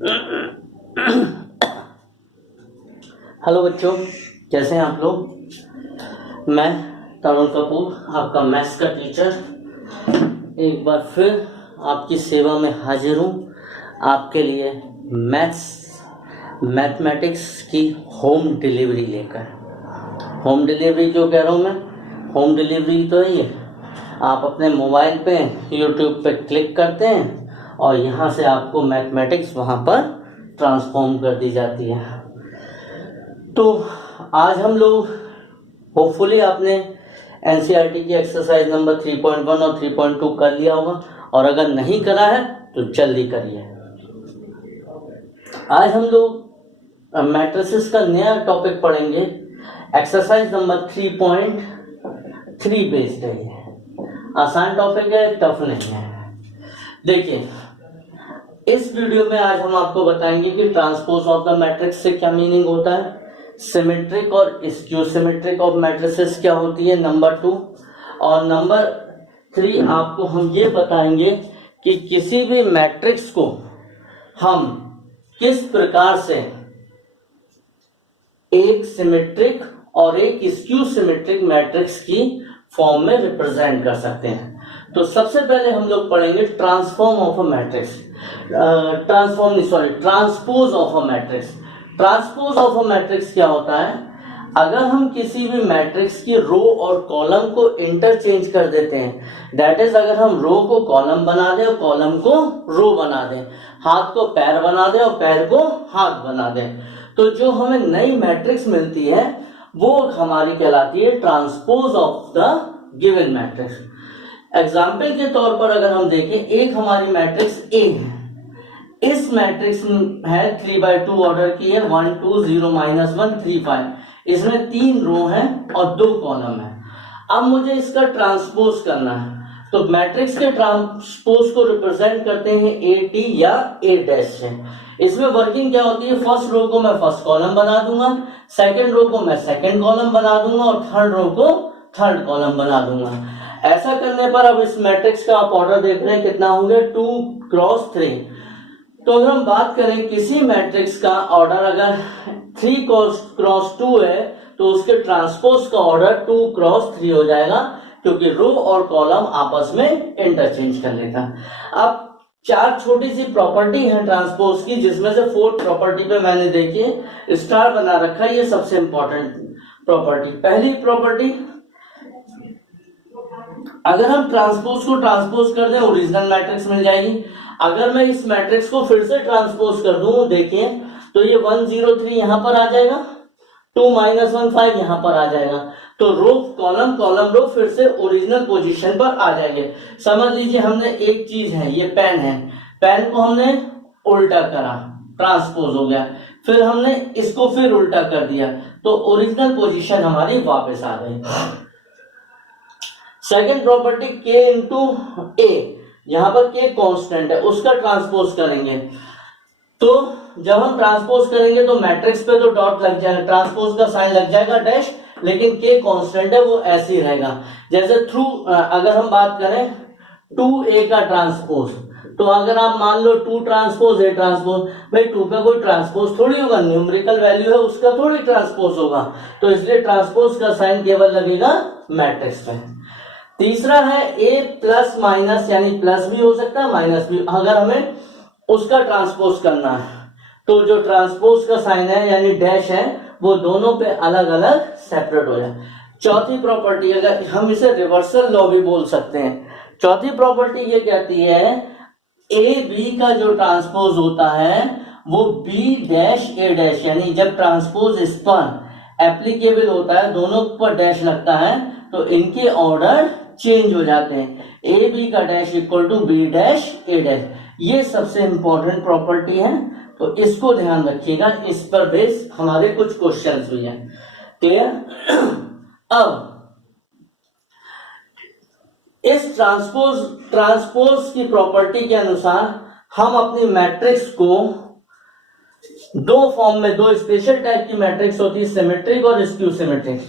Hello बच्चों, कैसे हैं आप लोग। मैं तरुण कपूर, आपका मैथ्स का टीचर, एक बार फिर आपकी सेवा में हाजिर हूँ आपके लिए मैथमेटिक्स की होम डिलीवरी लेकर। होम डिलीवरी जो कह रहा हूँ मैं, होम डिलीवरी तो है ये, आप अपने मोबाइल पे यूट्यूब पे क्लिक करते हैं और यहाँ से आपको मैथमेटिक्स वहाँ पर ट्रांसफॉर्म कर दी जाती है। तो आज हम लोग होपफुली आपने एनसीईआरटी की एक्सरसाइज नंबर 3.1 और 3.2 कर लिया होगा, और अगर नहीं करा है तो जल्दी करिए। आज हम लोग मैट्रिसेस का नया टॉपिक पढ़ेंगे। एक्सरसाइज नंबर 3.3 बेस्ड है। आसान टॉपिक है, टफ नहीं है। देखिए, इस वीडियो में आज हम आपको बताएंगे कि ट्रांसपोज ऑफ द मैट्रिक्स से क्या मीनिंग होता है, सिमेट्रिक और स्क्यू सिमेट्रिक ऑफ मैट्रिसेस क्या होती है, नंबर 2, और नंबर 3 आपको हम ये बताएंगे कि किसी भी मैट्रिक्स को हम किस प्रकार से एक सिमेट्रिक और एक स्क्यू सिमेट्रिक मैट्रिक्स की फॉर्म में रिप्रेजेंट कर सकते हैं। तो सबसे पहले हम लोग पढ़ेंगे transpose of a matrix. Transpose of a matrix. Transpose of a matrix क्या होता है? अगर हम किसी भी मैट्रिक्स की रो और कॉलम को इंटरचेंज कर देते हैं, दैट इज अगर हम रो को कॉलम बना दें और कॉलम को रो बना दें, हाथ को पैर बना दें और पैर को हाथ बना दें, तो जो हमें नई मैट्रिक्स मिलती है वो हमारी कहलाती है transpose of the given matrix. Example के तौर पर अगर हम देखें, एक हमारी मैट्रिक्स ए है, इस मैट्रिक्स में है 3/2 ऑर्डर की है, 1 2 0 -1 3 5, इसमें 3 रो हैं और 2 कॉलम है। अब मुझे इसका ट्रांसपोज करना है, तो मैट्रिक्स के ट्रांसपोज को रिप्रेजेंट करते हैं AT या A' से। इसमें वर्किंग क्या होती है? फर्स्ट रो को मैं फर्स्ट कॉलम बना दूंगा, सेकंड रो को मैं सेकंड कॉलम बना दूंगा और थर्ड रो को थर्ड कॉलम बना दूंगा। ऐसा करने पर अब इस मैट्रिक्स का आप ऑर्डर देख रहे हैं कितना होंगे, 2 × 3। तो अगर हम बात करें किसी मैट्रिक्स का ऑर्डर अगर 3 × 2 है, तो उसके ट्रांसपोज का ऑर्डर 2 × 3 हो जाएगा, क्योंकि रो और कॉलम आपस में इंटरचेंज कर लेता है। अब 4 छोटी सी प्रॉपर्टी है ट्रांसपोज की, जिसमें से 4th प्रॉपर्टी पे मैंने देखिए स्टार बना रखा है, ये सबसे इंपॉर्टेंट प्रॉपर्टी। पहली प्रॉपर्टी, अगर हम ट्रांसपोज को ट्रांसपोज कर दें ओरिजिनल मैट्रिक्स मिल जाएगी। अगर मैं इस मैट्रिक्स को फिर से ट्रांसपोज कर दूं, देखिए तो ये 1 0 3 यहां पर आ जाएगा, 2 -1 5 यहां पर आ जाएगा, तो रो कॉलम कॉलम रो फिर से ओरिजिनल पोजीशन पर आ जाएंगे। समझ लीजिए हमने एक चीज है, ये पेन है, पेन को हमने उल्टा करा, ट्रांसपोज हो गया, फिर हमने इसको फिर उल्टा कर दिया, तो ओरिजिनल पोजीशन हमारी वापस आ गई। सेकेंड प्रॉपर्टी K × A, यहां पर K कांस्टेंट है, उसका ट्रांसपोज करेंगे, तो जब हम ट्रांसपोज करेंगे तो मैट्रिक्स पे तो डॉट लग जाएगा, ट्रांसपोज का साइन लग जाएगा डैश, लेकिन K कांस्टेंट है, वो ऐसे ही रहेगा। जैसे थ्रू अगर हम बात करें 2A का ट्रांसपोज, तो अगर आप मान लो 2 ट्रांसपोज A ट्रांसपोज, भाई 2 का कोई ट्रांसपोज थोड़ी होगा, न्यूमेरिकल वैल्यू है उसका थोड़ी ट्रांसपोज होगा, तो इसलिए ट्रांसपोज का साइन केवल लगेगा मैट्रिक्स पे। तीसरा है A प्लस माइनस, यानी प्लस भी हो सकता है माइनस भी, अगर हमें उसका ट्रांसपोज करना है तो जो ट्रांसपोज का साइन है यानी डैश है, वो दोनों पे अलग अलग सेपरेट हो जाए। चौथी प्रॉपर्टी, अगर हम इसे रिवर्सल लॉ भी बोल सकते हैं, चौथी प्रॉपर्टी ये कहती है A B का जो ट्रांसपोज होता है वो B' A', यानी जब ट्रांसपोज इस पर एप्लीकेबल होता है, दोनों पर डैश लगता है, तो इनके ऑर्डर चेंज हो जाते हैं, A B का dash equal to B' A'। ये सबसे इंपॉर्टेंट प्रॉपर्टी है, तो इसको ध्यान रखिएगा, इस पर बेस हमारे कुछ क्वेश्चंस भी हैं। क्लियर? अब इस ट्रांसपोज की प्रॉपर्टी के अनुसार हम अपनी मैट्रिक्स को दो फॉर्म में, दो स्पेशल टाइप की मैट्रिक्स होती है, सिमेट्रिक और स्क्यू सिमेट्रिक।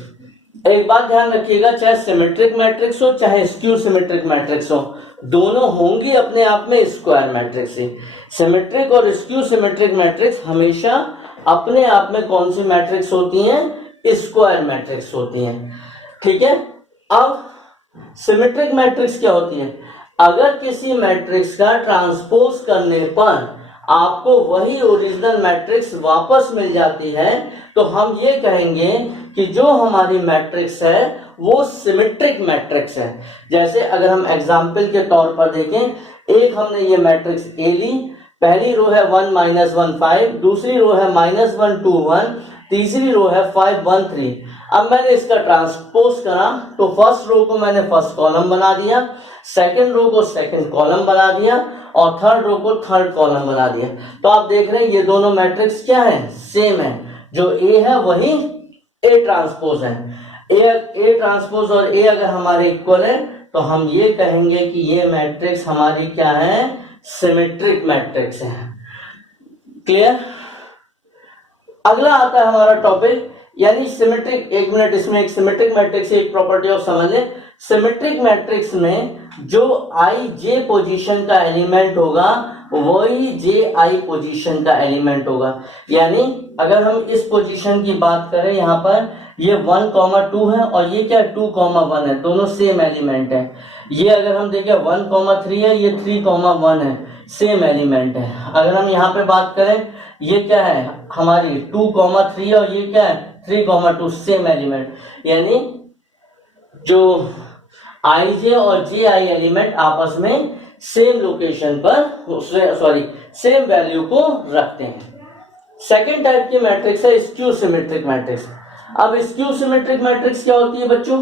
एक बात ध्यान रखिएगा, चाहे सिमेट्रिक मैट्रिक्स हो चाहे स्क्यू सिमेट्रिक मैट्रिक्स हो, दोनों होंगी अपने आप में स्क्वायर मैट्रिक्स ही। सिमेट्रिक और स्क्यू सिमेट्रिक मैट्रिक्स हमेशा अपने आप में कौन सी मैट्रिक्स होती हैं? स्क्वायर मैट्रिक्स होती हैं। ठीक है। अब सिमेट्रिक मैट्रिक्स क्या होती है? अगर किसी मैट्रिक्स का ट्रांसपोज करने पर आपको वही ओरिजिनल मैट्रिक्स वापस मिल जाती है तो हम ये कहेंगे कि जो हमारी मैट्रिक्स है वो सिमेट्रिक मैट्रिक्स है। जैसे अगर हम एग्जाम्पल के तौर पर देखें, एक हमने ये मैट्रिक्स ए ली, पहली रो है 1 -1 5, दूसरी रो है -1 2 1, तीसरी रो है 5 1 3। अब मैंने इसका ट्रांसपोज करा तो फर्स्ट रो को मैंने फर्स्ट कॉलम बना दिया, सेकंड रो को सेकंड कॉलम बना दिया और थर्ड रो को थर्ड कॉलम बना दिया। तो आप देख रहे हैं ये दोनों मैट्रिक्स क्या है? सेम है। जो ए है वही ए ट्रांसपोज है। ए ट्रांसपोज और ए अगर हमारे इक्वल है तो हम ये कहेंगे कि ये मैट्रिक्स हमारी क्या है? सिमेट्रिक मैट्रिक्स है। क्लियर? अगला आता है हमारा टॉपिक, यानी सिमेट्रिक। एक मिनट, इसमें एक सिमेट्रिक मैट्रिक्स एक प्रॉपर्टी ऑफ समझ लें। सिमेट्रिक मैट्रिक्स में जो आई जे पोजीशन का एलिमेंट होगा वही जे आई पोजीशन का एलिमेंट होगा। यानी अगर हम इस पोजीशन की बात करें, यहाँ पर ये 1, 2 है और ये क्या 2, 1 है, दोनों सेम एलिमेंट है। ये अगर हम देखें 1, 3 है, ये 3, 1 है, सेम एलिमेंट है। अगर हम यहाँ पे बात करें, ये क्या है हमारी 2, 3 और ये क्या है 3, 2, सेम एलिमेंट। यानी जो आई जे और जे आई एलिमेंट आपस में सेम लोकेशन पर सेम वैल्यू को रखते हैं। सेकेंड टाइप की मैट्रिक्स है स्क्यू सिमेट्रिक मैट्रिक्स। अब स्क्यू सिमेट्रिक मैट्रिक्स क्या होती है बच्चों?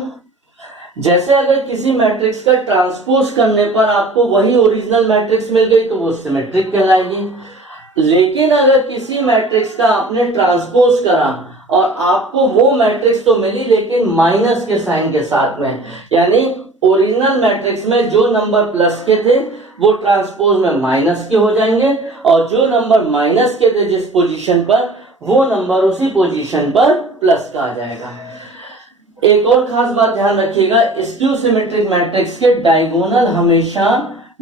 जैसे अगर किसी मैट्रिक्स का ट्रांसपोज करने पर आपको वही ओरिजिनल मैट्रिक्स मिल गई तो वो सिमेट्रिक कहलाएगी। लेकिन अगर किसी मैट्रिक्स का आपने ट्रांसपोज करा और आपको वो मैट्रिक्स तो मिली लेकिन माइनस के साइन के साथ में, यानी ओरिजिनल मैट्रिक्स में जो नंबर प्लस के थे वो ट्रांसपोज में माइनस के हो जाएंगे और जो नंबर माइनस के थे जिस पोजीशन पर वो नंबर उसी पोजीशन पर प्लस का आ जाएगा। एक और खास बात ध्यान रखिएगा, स्क्यू सिमेट्रिक मैट्रिक्स के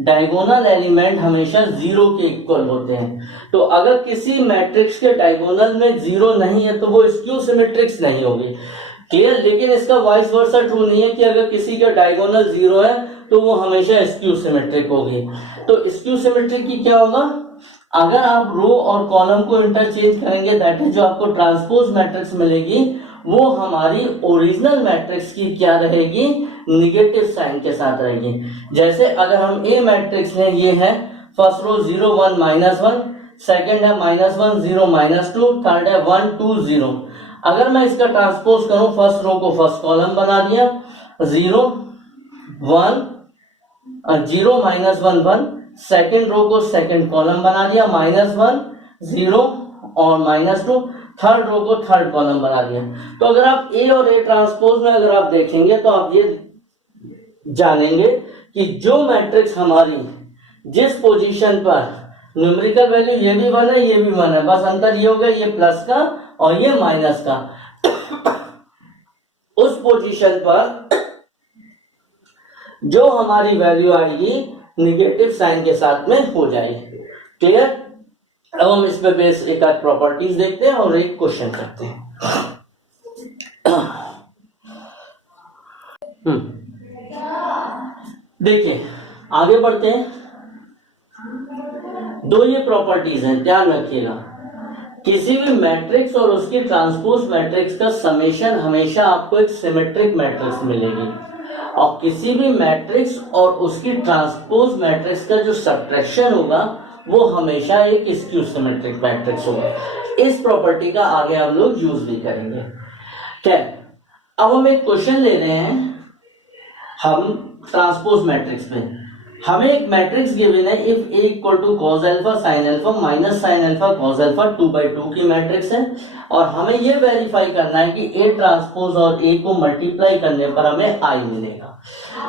डायगोनल एलिमेंट हमेशा 0 के इक्वल होते हैं। तो अगर किसी मैट्रिक्स के डायगोनल में 0 नहीं है तो वो स्क्यू सिमेट्रिक्स नहीं होगी। क्लियर? लेकिन इसका वाइस वर्सा ट्रू नहीं है कि अगर किसी का डायगोनल 0 है तो वो हमेशा स्क्यू सिमेट्रिक होगी। तो स्क्यू सिमेट्रिक की क्या होगा? अगर आप रो और कॉलम को इंटरचेंज करेंगे, दैट इज जो आपको ट्रांसपोज मैट्रिक्स मिलेगी वो हमारी ओरिजिनल मैट्रिक्स की क्या रहेगी? निगेटिव साइन के साथ रहेगी। जैसे अगर हम ए मैट्रिक्स है, ये है फर्स्ट रो 0 1 -1, सेकंड है -1 0 -2, थर्ड है 1 2 0। अगर मैं इसका ट्रांसपोज करूं, फर्स्ट रो को फर्स्ट कॉलम बना दिया, 0 1 0 -1 1, सेकंड रो को सेकंड कॉलम बना दिया, -1 0 और -2, थर्ड रो को थर्ड कॉलम बना दिया। तो अगर आप ए और ए ट्रांसपोज में अगर आप देखेंगे तो आप ये जानेंगे कि जो मैट्रिक्स हमारी जिस पोजीशन पर न्यूमेरिकल वैल्यू ये भी 1 है ये भी 1 है, बस अंतर ये हो गया ये प्लस का और ये माइनस का, उस पोजीशन पर जो हमारी वैल्यू आएगी निगेटिव साइन के साथ में हो जाएगी। क्लियर? अब हम इस पे बेस एक आध प्रॉपर्टीज देखते हैं और एक क्वेश्चन करते हैं। देखिए आगे बढ़ते हैं। दो ये प्रॉपर्टीज हैं, ध्यान रखिएगा। किसी भी मैट्रिक्स और उसकी ट्रांसपोज मैट्रिक्स का समेशन हमेशा आपको एक सिमेट्रिक मैट्रिक्स मिलेगी और किसी भी मैट्रिक्स और उसकी ट्रांसपोज मैट्रिक्स का जो सब्ट्रैक्शन होगा वो हमेशा एक स्क्यू सिमेट्रिक मैट्रिक्स होगा। इस प्रॉपर्टी का आगे हम लोग यूज भी करेंगे। ठीक, अब हम एक क्वेश्चन ले रहे हैं हम ट्रांसपोज मैट्रिक्स पे। हमें एक मैट्रिक्स गिवन है, if A equal to cos alpha sine alpha minus sine alpha cos alpha 2/2 की मैट्रिक्स है और हमें यह वेरीफाई करना है कि ए ट्रांसपोज और ए को मल्टीप्लाई करने पर हमें आई मिलेगा।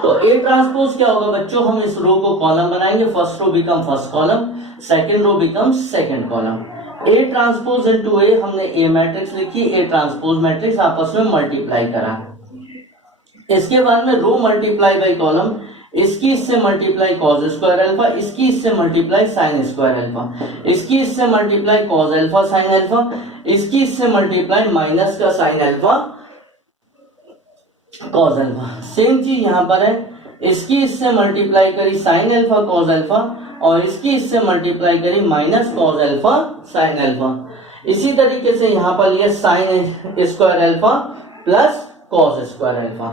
तो ए ट्रांसपोज क्या होगा बच्चों? हम इस रो को कॉलम बनाएंगे, first row become first column, second row become second column. A transpose into A, हमने ए मैट्रिक्स लिखी, ए ट्रांसपोज मैट्रिक्स आपस में मल्टीप्लाई करा। इसके बाद में रो मल्टीप्लाई बाई कॉलम, इसकी इससे मल्टीप्लाई कॉस स्क्वायर अल्फा, इसकी इससे मल्टीप्लाई साइन स्क्वायर अल्फा, इसकी इससे multiply cos alpha sine alpha, इसकी इससे मल्टीप्लाई माइनस का sign alpha cos alpha. Same चीज यहां पर है, इसकी इससे मल्टीप्लाई करी साइन अल्फा कॉस अल्फा और इसकी इससे मल्टीप्लाई करी minus cos alpha sine alpha. इसी तरीके से यहां पर लिया sine square alpha plus cos square alpha,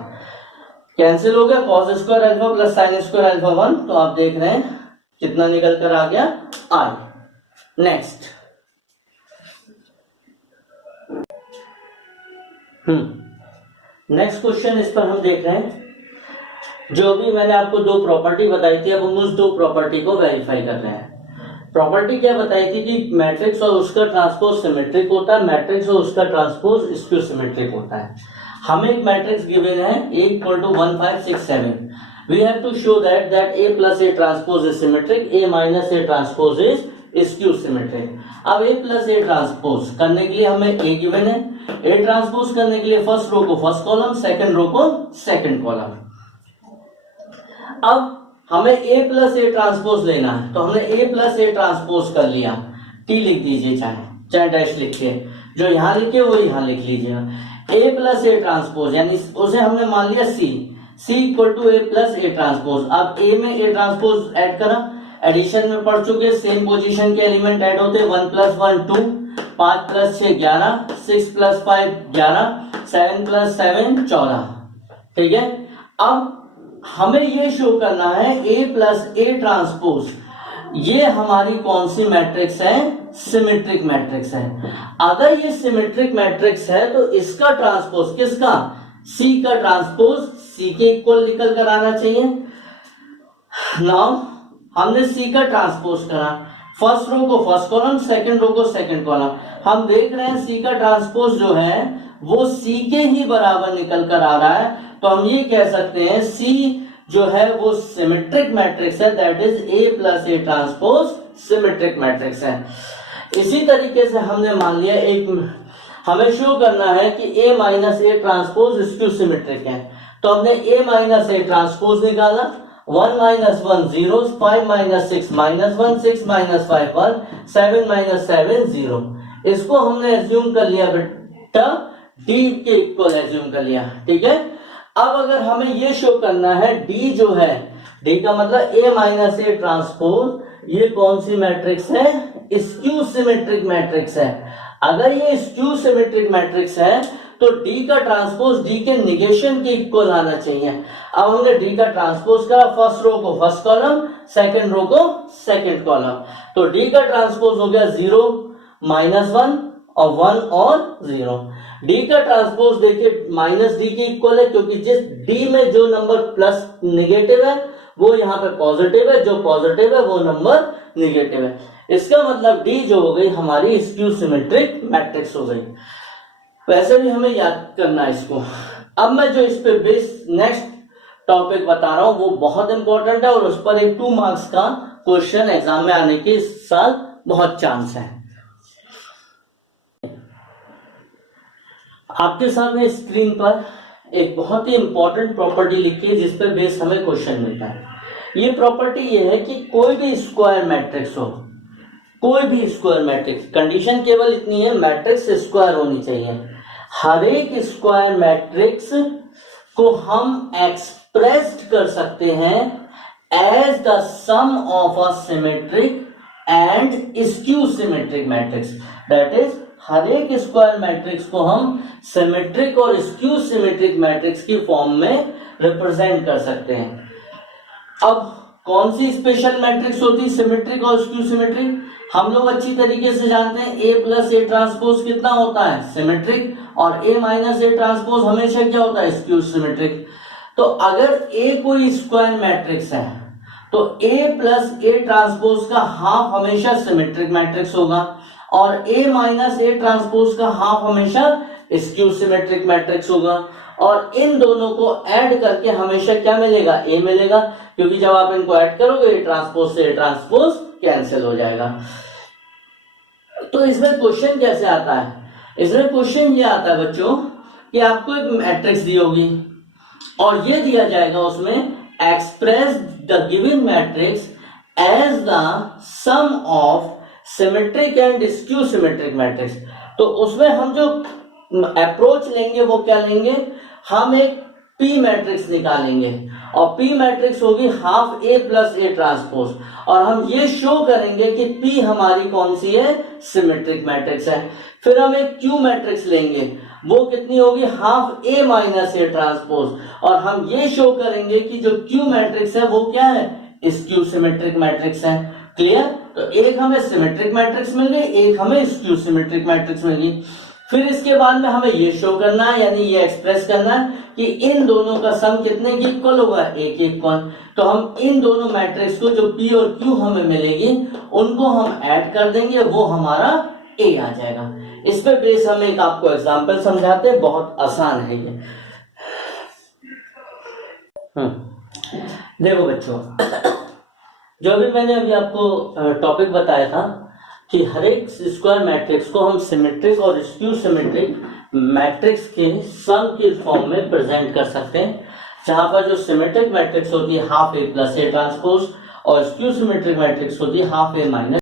cancel हो गया, cos square alpha plus sine square alpha 1, तो आप देख रहे हैं कितना निकल कर आ गया आई। नेक्स्ट नेक्स्ट क्वेश्चन, इस पर हम देख रहे हैं, जो भी मैंने आपको दो प्रॉपर्टी बताई थी, अब हम उस दो प्रॉपर्टी को वेरीफाई कर रहे हैं। प्रॉपर्टी क्या बताई थी कि मैट्रिक्स और उसका ट्रांसपोज सिमेट्रिक होता है, मैट्रिक्स और उसका ट्रांसपोज स्क्यू सिमेट्रिक होता है। हमें एक मैट्रिक्स गिवन है A equal to 1 5 6 7, we have to show that A plus A transpose is symmetric, A minus A transpose is skew symmetric। अब A plus A transpose करने के लिए हमें A गिवन है, A transpose करने के लिए फर्स्ट रो को फर्स्ट कॉलम, सेकंड रो को सेकंड कॉलम। अब हमें A plus A transpose लेना है, तो हमने A plus A transpose कर लिया, T लिख दीजिए, चाहे डैश लिखिए, जो यहाँ लिखे वो यहाँ लिख लीजिएगा। A प्लस ए ट्रांसपोज यानी उसे हमने मान लिया C equal to A plus A transpose. अब A में A ट्रांसपोज ऐड करा, एडिशन में पढ़ चुके, सेम पोजीशन के एलिमेंट ऐड होते, 1 प्लस 1 2, 5 प्लस 6 11, 6 प्लस 5 11, 7 प्लस 7 14। ठीक है, अब हमें ये शो करना है A प्लस ए ट्रांसपोज ये हमारी कौन सी मैट्रिक्स है, सिमेट्रिक मैट्रिक्स है। अगर ये सिमेट्रिक मैट्रिक्स है तो इसका ट्रांसपोज किसका, C का ट्रांसपोज C के इक्वल निकल कर आना चाहिए। नाउ हमने C का ट्रांसपोज करा, फर्स्ट रो को फर्स्ट कॉलम, सेकंड रो को सेकंड कॉलम। हम देख रहे हैं C का ट्रांसपोज जो है वो C के ही बराबर निकल कर आ रहा है, तो हम ये कह सकते हैं C जो है वो सिमेट्रिक मैट्रिक्स है, that is A plus A transpose symmetric matrix है। इसी तरीके से हमने मान लिया एक, हमें शो करना है कि A minus A transpose skew symmetric है, तो हमने A माइनस ए ट्रांसपोज निकाला, 1 minus 1 0, 5 minus 6 minus 1, 6 minus 5 1, 7 minus 7 0। इसको हमने एज्यूम कर लिया बेटा D के इक्वल एज्यूम कर लिया। ठीक है, अब अगर हमें ये शो करना है D जो है, D का मतलब A माइनस ए ट्रांसपोज ये कौन सी मैट्रिक्स है, स्क्यू सिमेट्रिक मैट्रिक्स है। अगर ये स्क्यू सिमेट्रिक मैट्रिक्स है तो D का ट्रांसपोज D के निगेशन के इक्वल आना चाहिए। अब हमने D का ट्रांसपोज करा, फर्स्ट रो को फर्स्ट कॉलम, सेकंड रो को सेकंड कॉलम, तो D का ट्रांसपोज हो गया 0 माइनस 1 और 1 और 0। D का ट्रांसपोज देखिए माइनस D के इक्वल है, क्योंकि जिस D में जो नंबर प्लस निगेटिव है वो यहाँ पे पॉजिटिव है, जो पॉजिटिव है वो नंबर निगेटिव है। इसका मतलब D जो हो गई हमारी स्क्यू सिमेट्रिक मैट्रिक्स हो गई। वैसे भी हमें याद करना है इसको। अब मैं जो इस पे बेस नेक्स्ट टॉपिक बता रहा हूं वो बहुत इंपॉर्टेंट है और उस पर एक 2 मार्क्स का क्वेश्चन एग्जाम में आने के इस साल बहुत चांस है। आपके सामने स्क्रीन पर एक बहुत ही इंपॉर्टेंट प्रॉपर्टी लिखी है जिस पर बेस हमें क्वेश्चन मिलता है। ये प्रॉपर्टी ये है कि कोई भी स्क्वायर मैट्रिक्स हो, कोई भी स्क्वायर मैट्रिक्स, कंडीशन केवल इतनी है मैट्रिक्स स्क्वायर होनी चाहिए। हर एक स्क्वायर मैट्रिक्स को हम एक्सप्रेस्ड कर सकते हैं as the sum of a symmetric and skew symmetric matrix. That is हर एक स्क्वायर मैट्रिक्स को हम सिमेट्रिक और स्क्यू सिमेट्रिक मैट्रिक्स की फॉर्म में रिप्रेजेंट कर सकते हैं। अब कौन सी स्पेशल मैट्रिक्स होती है सिमेट्रिक और स्क्यू सिमेट्रिक, हम लोग अच्छी तरीके से जानते हैं। A प्लस ए ट्रांसपोज कितना होता है, सिमेट्रिक, और A माइनस ए ट्रांसपोज हमेशा क्या होता है, स्क्यू सिमेट्रिक। तो अगर A कोई स्क्वायर मैट्रिक्स है तो A प्लस ए ट्रांसपोज का हाफ हमेशा सिमेट्रिक मैट्रिक्स होगा और A माइनस ए ट्रांसपोज का हाफ हमेशा स्क्यू सिमेट्रिक मैट्रिक्स होगा। और इन दोनों को ऐड करके हमेशा क्या मिलेगा, A मिलेगा, क्योंकि जब आप इनको ऐड करोगे A ट्रांसपोज से A ट्रांसपोज कैंसिल हो जाएगा। तो इसमें क्वेश्चन कैसे आता है, इसमें क्वेश्चन ये आता है बच्चों कि आपको एक मैट्रिक्स दी होगी, और ये दिया जाएगा उसमें express the given matrix as the sum of symmetric and skew symmetric matrix. तो उसमें हम जो अप्रोच लेंगे वो क्या लेंगे, हम एक पी मैट्रिक्स निकालेंगे और पी मैट्रिक्स होगी half A plus A transpose, और हम ये शो करेंगे कि पी हमारी कौन सी है, सिमेट्रिक मैट्रिक्स है। फिर हम एक क्यू मैट्रिक्स लेंगे, वो कितनी होगी, half A minus A transpose, और हम ये शो करेंगे कि जो क्यू मैट्रिक्स है वो क्या है, स्क्यू सिमेट्रिक मैट्रिक्स है। क्लियर? तो एक हमें सिमेट्रिक मैट्रिक्स मिल गई, एक हमें स्क्यू सिमेट्रिक मैट्रिक्स मिल गई। फिर इसके बाद में हमें ये शो करना है, यानी ये एक्सप्रेस करना है कि इन दोनों का सम कितने की इक्वल होगा, एक इक्वल। तो हम इन दोनों मैट्रिक्स को जो पी और क्यू हमें मिलेगी उनको हम ऐड कर देंगे, वो हमारा ए आ जाएगा। इस पे बेस हम एक आपको एग्जांपल समझाते हैं, बहुत आसान है ये। देखो बच्चों, जो भी मैंने अभी आपको टॉपिक बताया था कि हर एक स्क्वायर मैट्रिक्स को हम सिमेट्रिक और स्क्यू सिमेट्रिक मैट्रिक्स के सम के फॉर्म में प्रेजेंट कर सकते हैं, जहां पर जो सिमेट्रिक मैट्रिक्स होती है half A plus A transpose और स्क्यू सिमेट्रिक मैट्रिक्स होती है हाफ ए माइनस